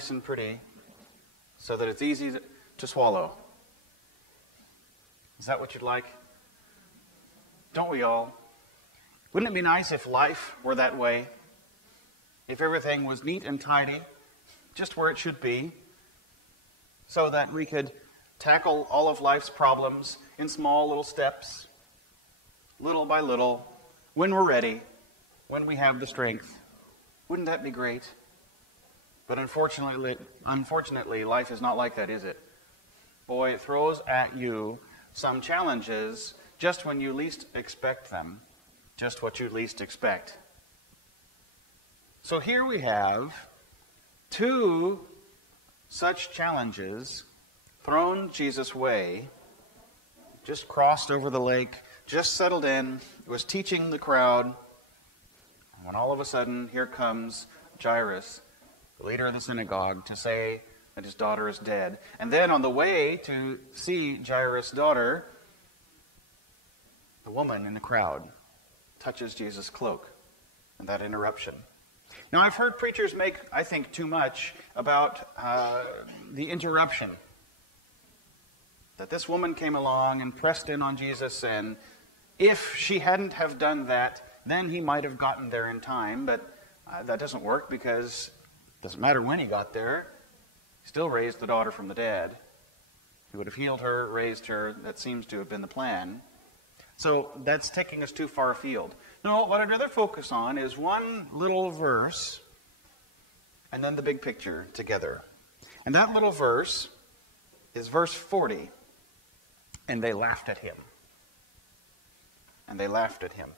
nice and pretty so that it's easy to swallow. Is that what you'd like? Don't we all? Wouldn't it be nice if life were that way? If everything was neat and tidy, just where it should be, so that we could tackle all of life's problems in small little steps, little by little, when we're ready, when we have the strength. Wouldn't that be great? But unfortunately, life is not like that, is it? Boy, it throws at you some challenges just when you least expect them, just what you least expect. So here we have two such challenges thrown Jesus' way, just crossed over the lake, just settled in, was teaching the crowd, and when all of a sudden here comes Jairus, the leader of the synagogue, to say that his daughter is dead. And then on the way to see Jairus' daughter, the woman in the crowd touches Jesus' cloak, and that interruption. Now, I've heard preachers make, I think, too much about the interruption. That this woman came along and pressed in on Jesus, and if she hadn't have done that, then he might have gotten there in time. But that doesn't work, because it doesn't matter when he got there. He still raised the daughter from the dead. He would have healed her, raised her. That seems to have been the plan. So that's taking us too far afield. No, what I'd rather focus on is one little verse and then the big picture together. And that little verse is verse 40. And they laughed at him. And they laughed at him.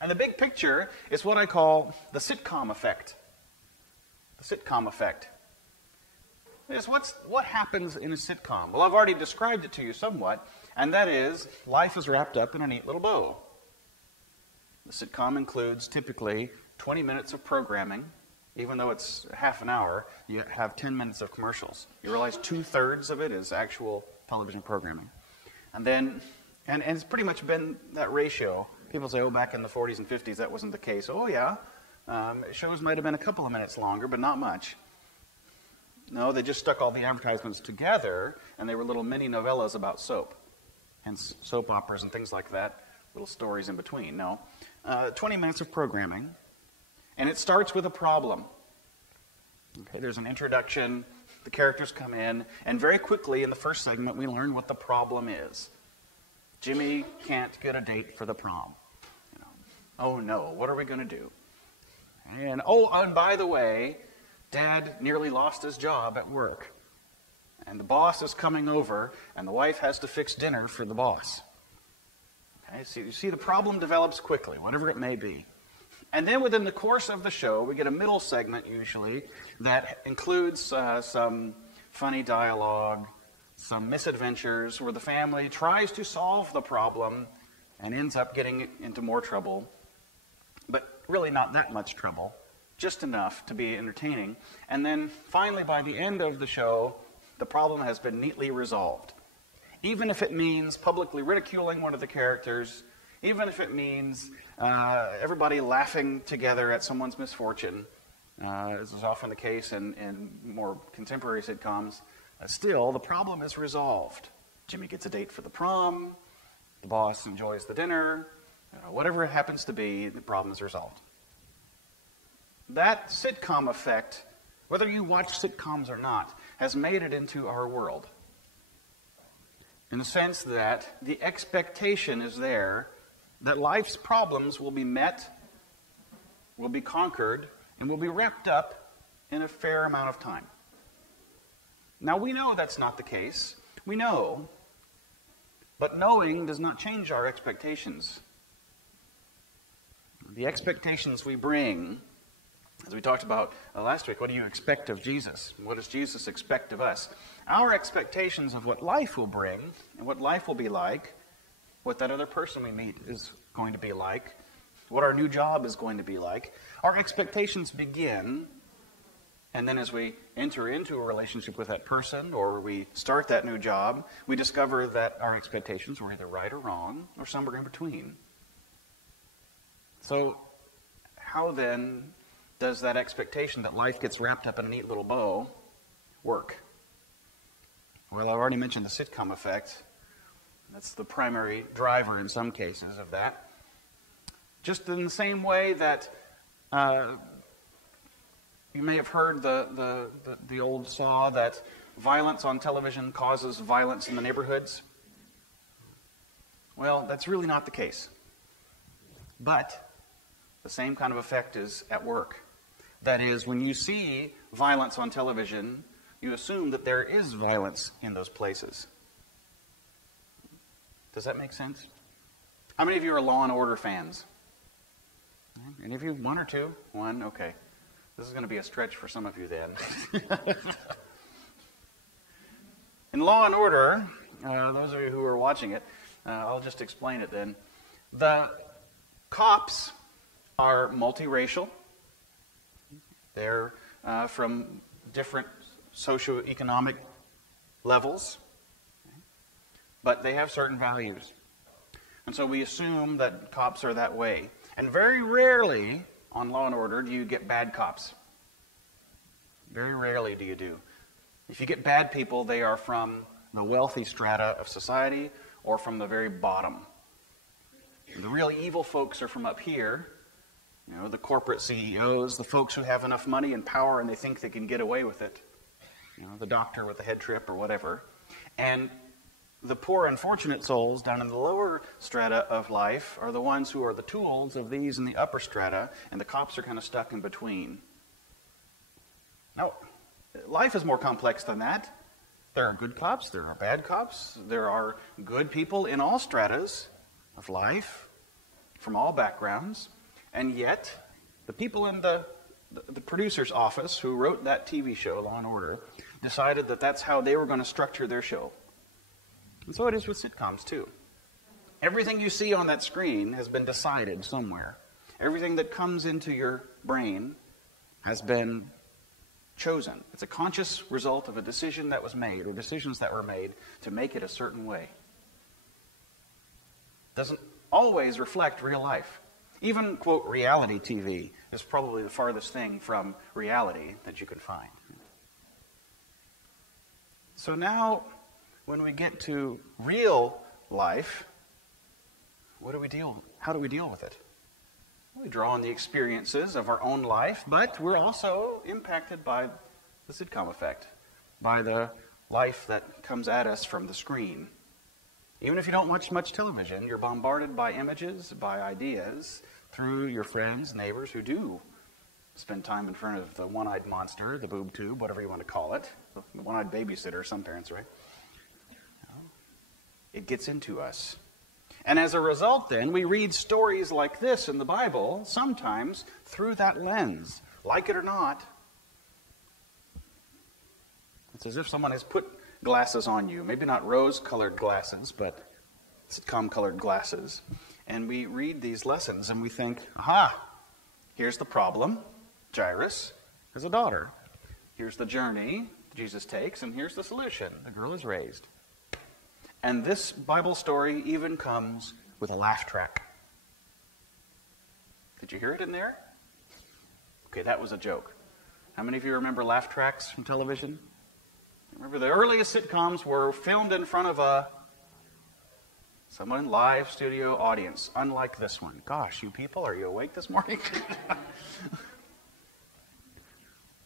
And the big picture is what I call the sitcom effect. The sitcom effect. Is what happens in a sitcom? Well, I've already described it to you somewhat, and that is, life is wrapped up in a neat little bow. The sitcom includes typically 20 minutes of programming. Even though it's half an hour, you have 10 minutes of commercials. You realize 2/3 of it is actual television programming. And then, and it's pretty much been that ratio. People say, oh, back in the 40s and 50s, that wasn't the case. Oh, yeah. Shows might have been a couple of minutes longer, but not much. No, they just stuck all the advertisements together, and they were little mini novellas about soap. Hence, soap operas and things like that, little stories in between. No. 20 minutes of programming, and it starts with a problem. Okay, there's an introduction, the characters come in, and very quickly in the first segment we learn what the problem is. Jimmy can't get a date for the prom. Oh no, what are we going to do? And by the way, Dad nearly lost his job at work. And the boss is coming over, and the wife has to fix dinner for the boss. Okay, so you see the problem develops quickly, whatever it may be. And then within the course of the show, we get a middle segment usually that includes some funny dialogue, some misadventures where the family tries to solve the problem and ends up getting into more trouble. But really not that much trouble, just enough to be entertaining. And then finally, by the end of the show, the problem has been neatly resolved. Even if it means publicly ridiculing one of the characters, even if it means everybody laughing together at someone's misfortune, as is often the case in more contemporary sitcoms, still the problem is resolved. Jimmy gets a date for the prom, the boss enjoys the dinner, whatever it happens to be, the problem is resolved. That sitcom effect, whether you watch sitcoms or not, has made it into our world. In the sense that the expectation is there that life's problems will be met, will be conquered, and will be wrapped up in a fair amount of time. Now, we know that's not the case. We know. But knowing does not change our expectations. The expectations we bring, as we talked about last week, what do you expect of Jesus? What does Jesus expect of us? Our expectations of what life will bring and what life will be like, what that other person we meet is going to be like, what our new job is going to be like. Our expectations begin, and then as we enter into a relationship with that person or we start that new job, we discover that our expectations were either right or wrong or somewhere in between. So how then does that expectation that life gets wrapped up in a neat little bow work? Well, I've already mentioned the sitcom effect. That's the primary driver in some cases of that. Just in the same way that you may have heard the old saw that violence on television causes violence in the neighborhoods. Well, that's really not the case. But the same kind of effect is at work. That is, when you see violence on television, you assume that there is violence in those places. Does that make sense? How many of you are Law and Order fans? Any of you? One or two? One? Okay. This is going to be a stretch for some of you then. In Law and Order, those of you who are watching it, I'll just explain it then. The cops are multiracial. They're from different socioeconomic levels, but they have certain values. And so we assume that cops are that way. And very rarely on Law and Order do you get bad cops. Very rarely do you do. If you get bad people, they are from the wealthy strata of society or from the very bottom. The really evil folks are from up here. You know, the corporate CEOs, the folks who have enough money and power and they think they can get away with it. You know, the doctor with the head trip or whatever. And the poor, unfortunate souls down in the lower strata of life are the ones who are the tools of these in the upper strata, and the cops are kind of stuck in between. Now, life is more complex than that. There are good cops, there are bad cops, there are good people in all stratas of life, from all backgrounds, and yet the people in the producer's office who wrote that TV show, Law and Order, decided that that's how they were going to structure their show. And so it is with sitcoms, too. Everything you see on that screen has been decided somewhere. Everything that comes into your brain has been chosen. It's a conscious result of a decision that was made, or decisions that were made to make it a certain way. Doesn't always reflect real life. Even, quote, reality TV is probably the farthest thing from reality that you can find. So now, when we get to real life, how do we deal with it? We draw on the experiences of our own life, but we're also impacted by the sitcom effect, by the life that comes at us from the screen. Even if you don't watch much television, you're bombarded by images, by ideas, through your friends, neighbors who do spend time in front of the one-eyed monster, the boob tube, whatever you want to call it, the one-eyed babysitter, some parents, right? It gets into us. And as a result, then, we read stories like this in the Bible, sometimes through that lens. Like it or not, it's as if someone has put glasses on you. Maybe not rose-colored glasses, but sitcom-colored glasses. And we read these lessons and we think, aha, here's the problem. Jairus has a daughter. Here's the journey Jesus takes, and here's the solution. The girl is raised. And this Bible story even comes with a laugh track. Did you hear it in there? Okay, that was a joke. How many of you remember laugh tracks from television? Remember, the earliest sitcoms were filmed in front of someone live studio audience, unlike this one. Gosh, you people, are you awake this morning?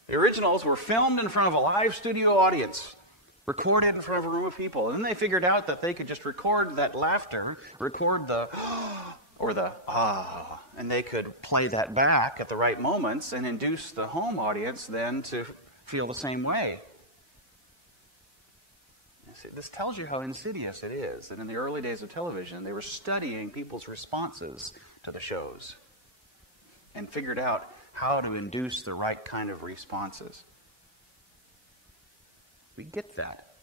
The originals were filmed in front of a live studio audience, recorded in front of a room of people. And then they figured out that they could just record that laughter, record the or the ah, and they could play that back at the right moments and induce the home audience then to feel the same way. See, this tells you how insidious it is that in the early days of television, they were studying people's responses to the shows and figured out how to induce the right kind of responses. We get that.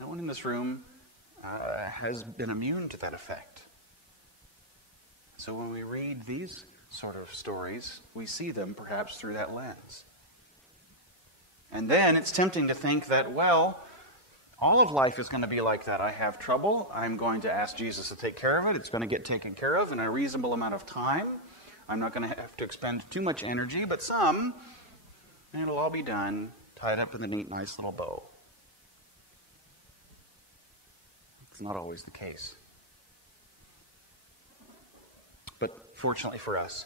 No one in this room has been immune to that effect. So when we read these sort of stories, we see them perhaps through that lens. And then it's tempting to think that, well, all of life is going to be like that. I have trouble. I'm going to ask Jesus to take care of it. It's going to get taken care of in a reasonable amount of time. I'm not going to have to expend too much energy, but some, and it'll all be done, tied up in a neat, nice little bow. It's not always the case. But fortunately for us,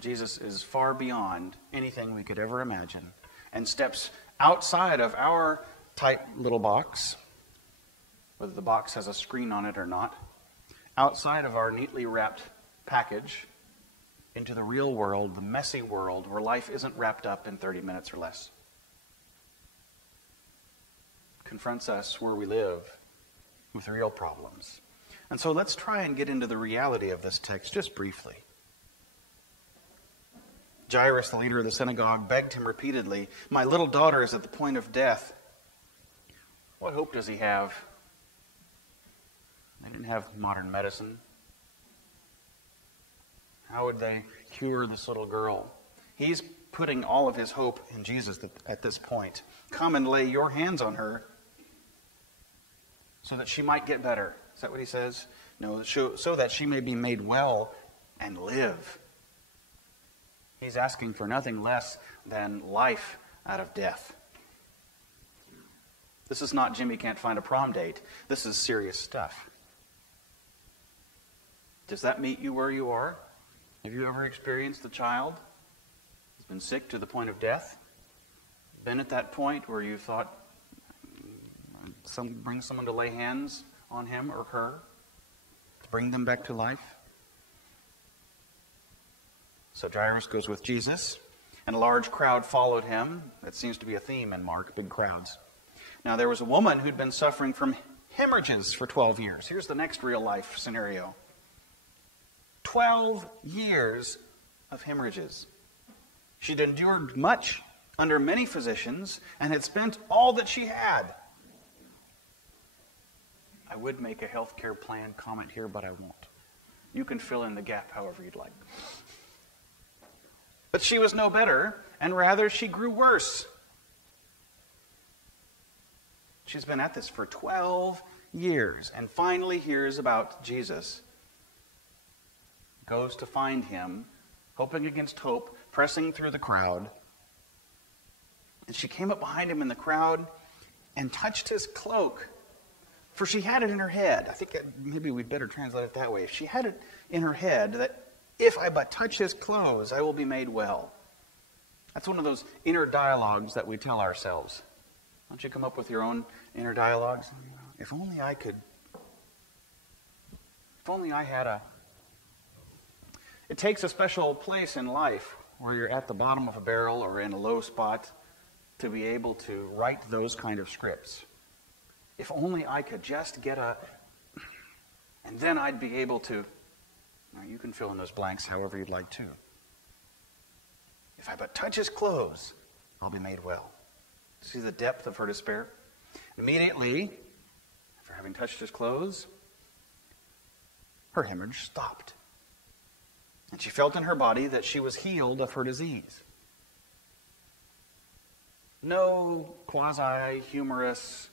Jesus is far beyond anything we could ever imagine and steps outside of our tight little box, whether the box has a screen on it or not, outside of our neatly wrapped package into the real world, the messy world where life isn't wrapped up in 30 minutes or less. Confronts us where we live with real problems. And so let's try and get into the reality of this text just briefly. Jairus, the leader of the synagogue, begged him repeatedly, "My little daughter is at the point of death." What hope does he have? They didn't have modern medicine. How would they cure this little girl? He's putting all of his hope in Jesus at this point. Come and lay your hands on her so that she might get better. Is that what he says? No, so that she may be made well and live. He's asking for nothing less than life out of death. This is not Jimmy can't find a prom date. This is serious stuff. Does that meet you where you are? Have you ever experienced a child who's been sick to the point of death? Been at that point where you thought, bring someone to lay hands on him or her to bring them back to life? So Jairus goes with Jesus, and a large crowd followed him. That seems to be a theme in Mark, big crowds. Now there was a woman who'd been suffering from hemorrhages for 12 years. Here's the next real life scenario. 12 years of hemorrhages. She'd endured much under many physicians and had spent all that she had. I would make a healthcare plan comment here, but I won't. You can fill in the gap however you'd like. But she was no better, and rather she grew worse. She's been at this for 12 years, and finally hears about Jesus. Goes to find him, hoping against hope, pressing through the crowd. And she came up behind him in the crowd and touched his cloak. For she had it in her head. I think maybe we'd better translate it that way. She had it in her head that if I but touch his clothes, I will be made well. That's one of those inner dialogues that we tell ourselves. Don't you come up with your own inner dialogues? If only I could. If only I had a. It takes a special place in life where you're at the bottom of a barrel or in a low spot to be able to write those kind of scripts. If only I could just get a... And then I'd be able to... Now you can fill in those blanks however you'd like to. If I but touch his clothes, I'll be made well. See the depth of her despair? Immediately, after having touched his clothes, her hemorrhage stopped. And she felt in her body that she was healed of her disease. No quasi-humorous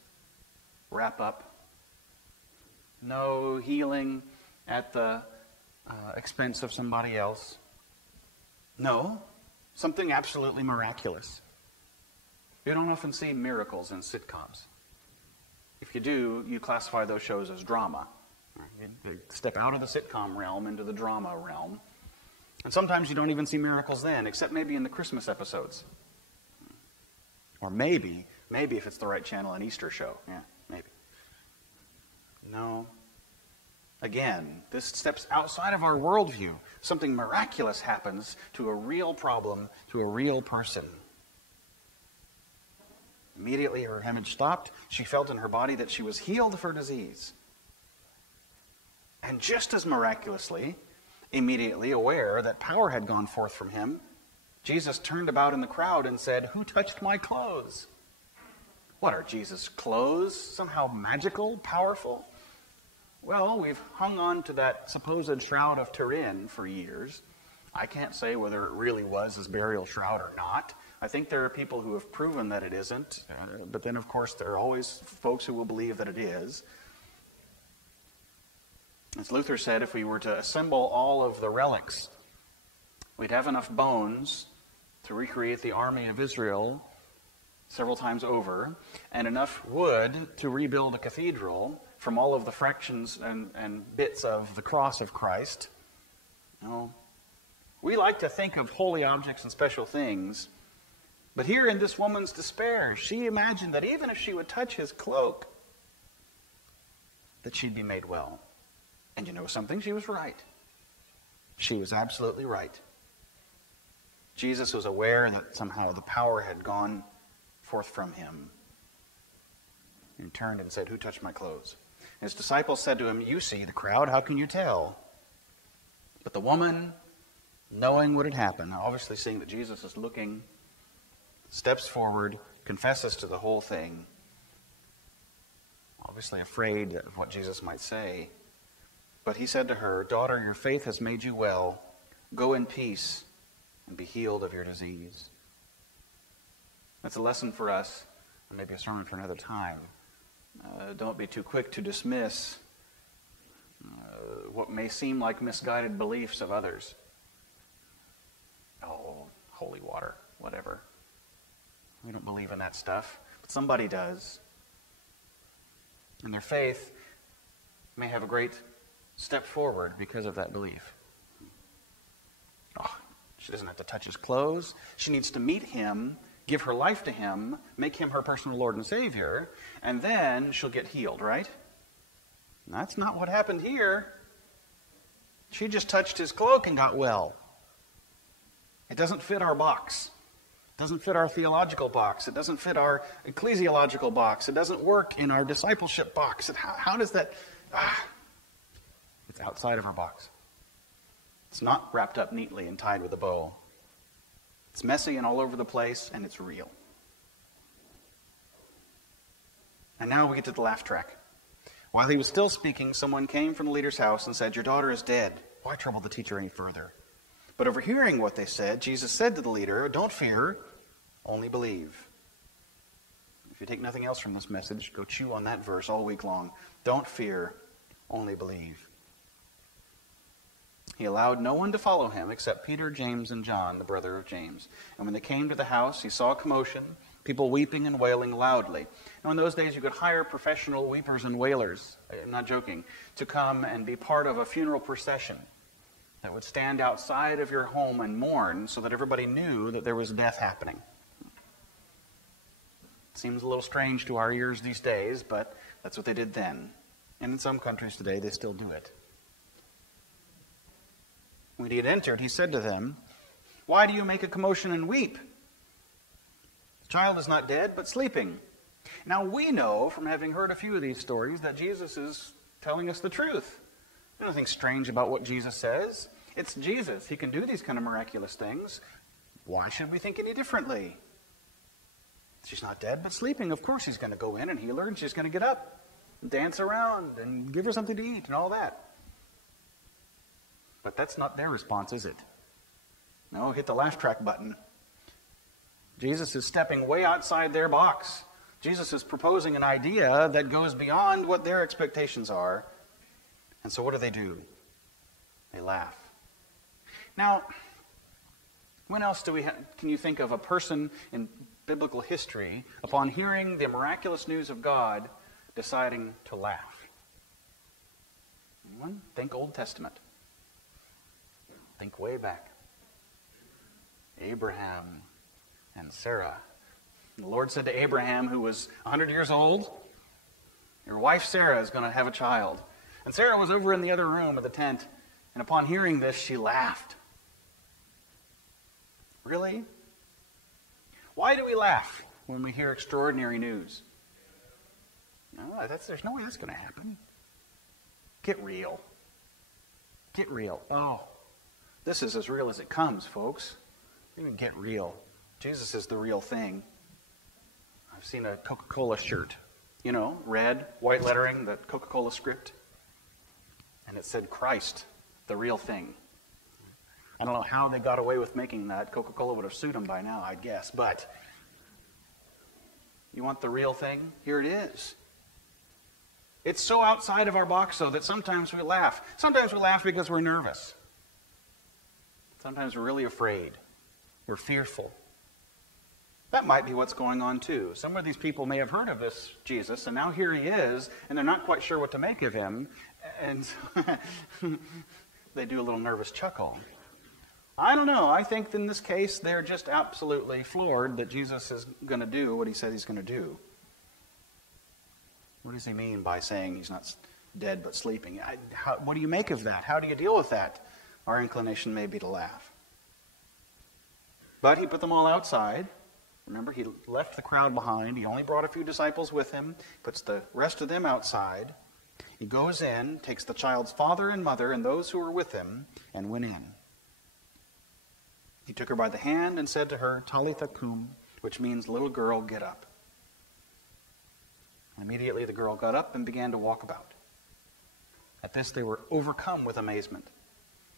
wrap-up. No healing at the expense of somebody else. No, something absolutely miraculous. You don't often see miracles in sitcoms. If you do, you classify those shows as drama. They step out of the sitcom realm into the drama realm. And sometimes you don't even see miracles then, except maybe in the Christmas episodes. Or maybe if it's the right channel, an Easter show. Yeah, maybe. No. Again, this steps outside of our worldview. Something miraculous happens to a real problem, to a real person. Immediately her hemorrhage stopped. She felt in her body that she was healed of her disease. And just as miraculously, immediately aware that power had gone forth from him, Jesus turned about in the crowd and said, "Who touched my clothes?" What are Jesus' clothes? Somehow magical, powerful? Well, we've hung on to that supposed shroud of Turin for years. I can't say whether it really was his burial shroud or not. I think there are people who have proven that it isn't. But then, of course, there are always folks who will believe that it is. As Luther said, if we were to assemble all of the relics we'd have enough bones to recreate the army of Israel several times over, and enough wood to rebuild a cathedral from all of the fractions and bits of the cross of Christ. No. We like to think of holy objects and special things, but here in this woman's despair, she imagined that even if she would touch his cloak, that she'd be made well. And you know something? She was right. She was absolutely right. Jesus was aware that somehow the power had gone forth from him. He turned and said, "Who touched my clothes?" His disciples said to him, "You see the crowd, how can you tell?" But the woman, knowing what had happened, obviously seeing that Jesus is looking, steps forward, confesses to the whole thing, obviously afraid of what Jesus might say. But he said to her, "Daughter, your faith has made you well. Go in peace and be healed of your disease." That's a lesson for us, and maybe a sermon for another time. Don't be too quick to dismiss what may seem like misguided beliefs of others. Oh, holy water, whatever. We don't believe in that stuff, but somebody does. And their faith may have a great step forward because of that belief. Oh, she doesn't have to touch his clothes. She needs to meet him, give her life to him, make him her personal Lord and Savior, and then she'll get healed, right? And that's not what happened here. She just touched his cloak and got well. It doesn't fit our box. It doesn't fit our theological box. It doesn't fit our ecclesiological box. It doesn't work in our discipleship box. How does that... It's outside of our box. It's not wrapped up neatly and tied with a bow. It's messy and all over the place, and it's real. And now we get to the laugh track. While he was still speaking, someone came from the leader's house and said, "Your daughter is dead. Why trouble the teacher any further?" But overhearing what they said, Jesus said to the leader, "Don't fear, only believe." If you take nothing else from this message, go chew on that verse all week long. Don't fear, only believe. He allowed no one to follow him except Peter, James, and John, the brother of James. And when they came to the house, he saw a commotion, people weeping and wailing loudly. Now, in those days, you could hire professional weepers and wailers, I'm not joking, to come and be part of a funeral procession that would stand outside of your home and mourn so that everybody knew that there was death happening. It seems a little strange to our ears these days, but that's what they did then. And in some countries today, they still do it. When he had entered, he said to them, "Why do you make a commotion and weep? The child is not dead, but sleeping." Now we know, from having heard a few of these stories, that Jesus is telling us the truth. There's nothing strange about what Jesus says. It's Jesus. He can do these kind of miraculous things. Why should we think any differently? She's not dead, but sleeping. Of course he's going to go in and heal her, and she's going to get up and dance around and give her something to eat and all that. But that's not their response, is it? No, hit the laugh track button. Jesus is stepping way outside their box. Jesus is proposing an idea that goes beyond what their expectations are. And so what do? They laugh. Now, when else can you think of a person in biblical history, upon hearing the miraculous news of God, deciding to laugh? Anyone? Think Old Testament. Think way back. Abraham and Sarah. The Lord said to Abraham, who was 100 years old, "Your wife Sarah is going to have a child." And Sarah was over in the other room of the tent, and upon hearing this, she laughed. Really? Why do we laugh when we hear extraordinary news? No, there's no way that's going to happen. Get real. Get real. Oh, this is as real as it comes, folks. Even get real. Jesus is the real thing. I've seen a Coca-Cola shirt. You know, red, white lettering, the Coca-Cola script. And it said Christ, the real thing. I don't know how they got away with making that. Coca-Cola would have sued them by now, I'd guess. But you want the real thing? Here it is. It's so outside of our box, though, that sometimes we laugh. Sometimes we laugh because we're nervous. Sometimes we're really afraid. We're fearful. That might be what's going on too. Some of these people may have heard of this Jesus, and now here he is, and they're not quite sure what to make of him, and they do a little nervous chuckle. I don't know. I think in this case, they're just absolutely floored that Jesus is going to do what he said he's going to do. What does he mean by saying he's not dead but sleeping? What do you make of that? How do you deal with that? Our inclination may be to laugh. But he put them all outside. Remember, he left the crowd behind. He only brought a few disciples with him, puts the rest of them outside. He goes in, takes the child's father and mother and those who were with him, and went in. He took her by the hand and said to her, Talitha cum, which means, little girl, get up. Immediately the girl got up and began to walk about. At this they were overcome with amazement.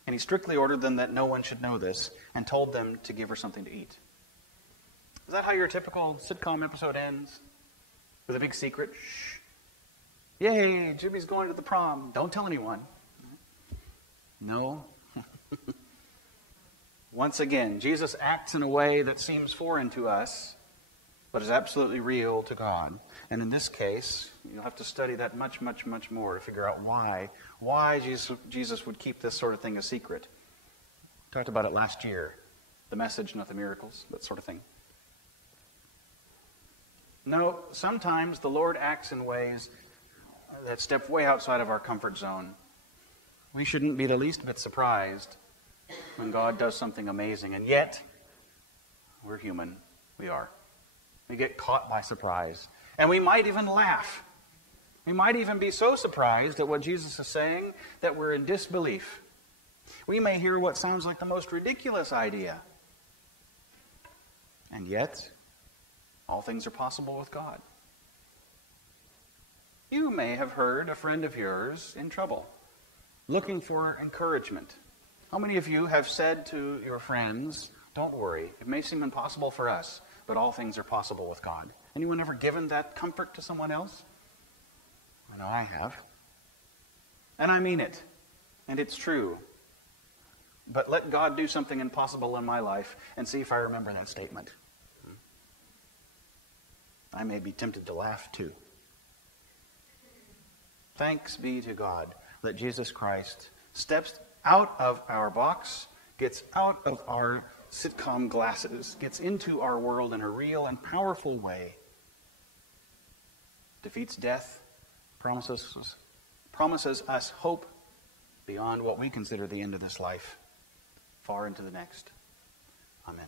And he strictly ordered them that no one should know this, and told them to give her something to eat. Is that how your typical sitcom episode ends? With a big secret? Shh. Yay, Jimmy's going to the prom. Don't tell anyone. No. Once again, Jesus acts in a way that seems foreign to us, but is absolutely real to God. And in this case, you'll have to study that much, much, much more to figure out why Jesus would keep this sort of thing a secret. We talked about it last year. The message, not the miracles, that sort of thing. No, sometimes the Lord acts in ways that step way outside of our comfort zone. We shouldn't be the least bit surprised when God does something amazing. And yet, we're human. We are. We get caught by surprise. And we might even laugh. We might even be so surprised at what Jesus is saying that we're in disbelief. We may hear what sounds like the most ridiculous idea. And yet, all things are possible with God. You may have heard a friend of yours in trouble, looking for encouragement. How many of you have said to your friends, don't worry, it may seem impossible for us, but all things are possible with God? Anyone ever given that comfort to someone else? I know I have. And I mean it. And it's true. But let God do something impossible in my life and see if I remember that statement. I may be tempted to laugh too. Thanks be to God that Jesus Christ steps out of our box, gets out of our sitcom glasses, gets into our world in a real and powerful way, defeats death, promises us hope beyond what we consider the end of this life, far into the next. Amen.